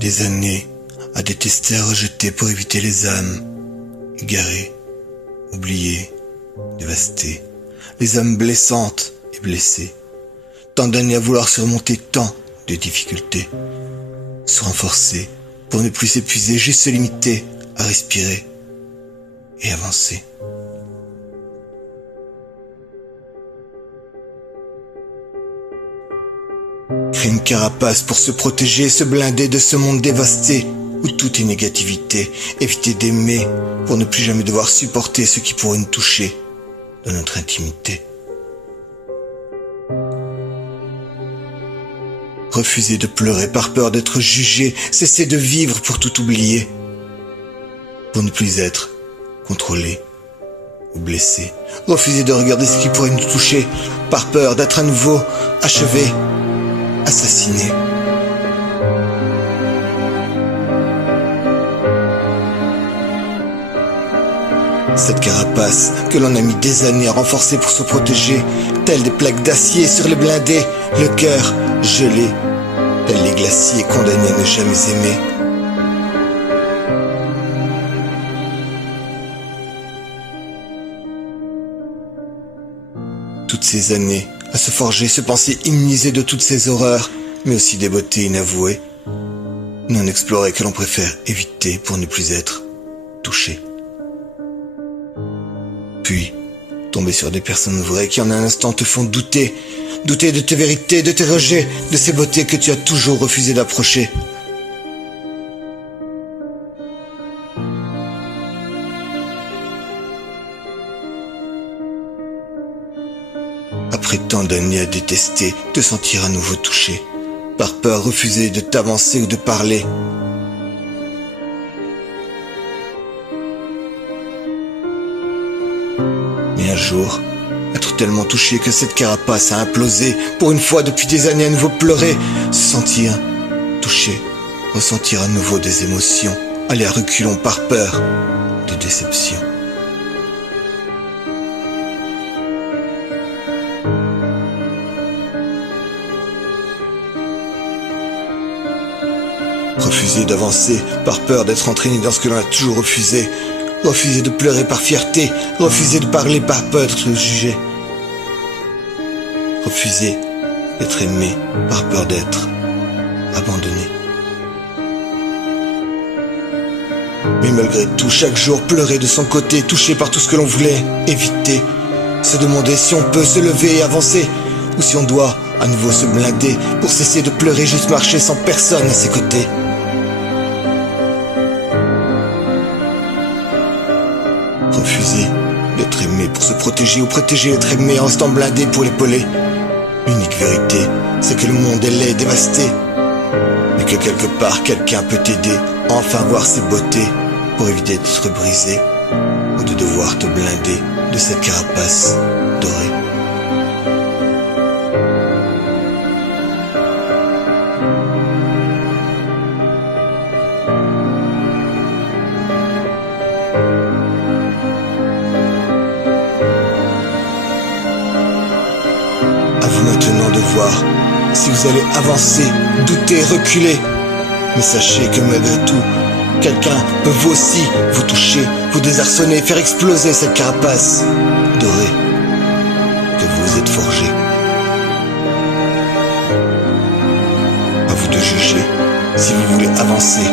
Des années à détester, à rejeter pour éviter les âmes égarées, oubliées, dévastées, les âmes blessantes et blessées. Tant d'années à vouloir surmonter tant de difficultés, se renforcer pour ne plus s'épuiser, juste se limiter à respirer et avancer. Créer une carapace pour se protéger, se blinder de ce monde dévasté où tout est négativité. Éviter d'aimer pour ne plus jamais devoir supporter ce qui pourrait nous toucher dans notre intimité. Refuser de pleurer par peur d'être jugé, cesser de vivre pour tout oublier, pour ne plus être contrôlé ou blessé. Refuser de regarder ce qui pourrait nous toucher par peur d'être à nouveau achevé, assassiné. Cette carapace que l'on a mis des années à renforcer pour se protéger, telles des plaques d'acier sur les blindés, le cœur gelé, tels les glaciers condamnés à ne jamais aimer. Toutes ces années à se forger, se penser immunisé de toutes ces horreurs, mais aussi des beautés inavouées, non explorées que l'on préfère éviter pour ne plus être touché. Puis, tomber sur des personnes vraies qui en un instant te font douter, douter de tes vérités, de tes rejets, de ces beautés que tu as toujours refusé d'approcher. Après tant d'années à détester, te sentir à nouveau touché, par peur refuser de t'avancer ou de parler. Mais un jour, être tellement touché que cette carapace a implosé, pour une fois depuis des années à nouveau pleurer, se sentir touché, ressentir à nouveau des émotions, aller à reculons par peur de déception. Refuser d'avancer par peur d'être entraîné dans ce que l'on a toujours refusé. Refuser de pleurer par fierté. Refuser de parler par peur d'être jugé. Refuser d'être aimé par peur d'être abandonné. Mais malgré tout, chaque jour, pleurer de son côté, touché par tout ce que l'on voulait éviter. Se demander si on peut se lever et avancer, ou si on doit à nouveau se blinder pour cesser de pleurer, juste marcher sans personne à ses côtés. Refuser d'être aimé pour se protéger ou protéger d'être aimé en restant blindé pour l'épauler. L'unique vérité, c'est que le monde est laid, dévasté, mais que quelque part quelqu'un peut t'aider à enfin voir ses beautés pour éviter d'être brisé ou de devoir te blinder de cette carapace dorée. À vous maintenant de voir si vous allez avancer, douter, reculer. Mais sachez que malgré tout, quelqu'un peut vous aussi vous toucher, vous désarçonner, faire exploser cette carapace dorée que vous vous êtes forgé. À vous de juger si vous voulez avancer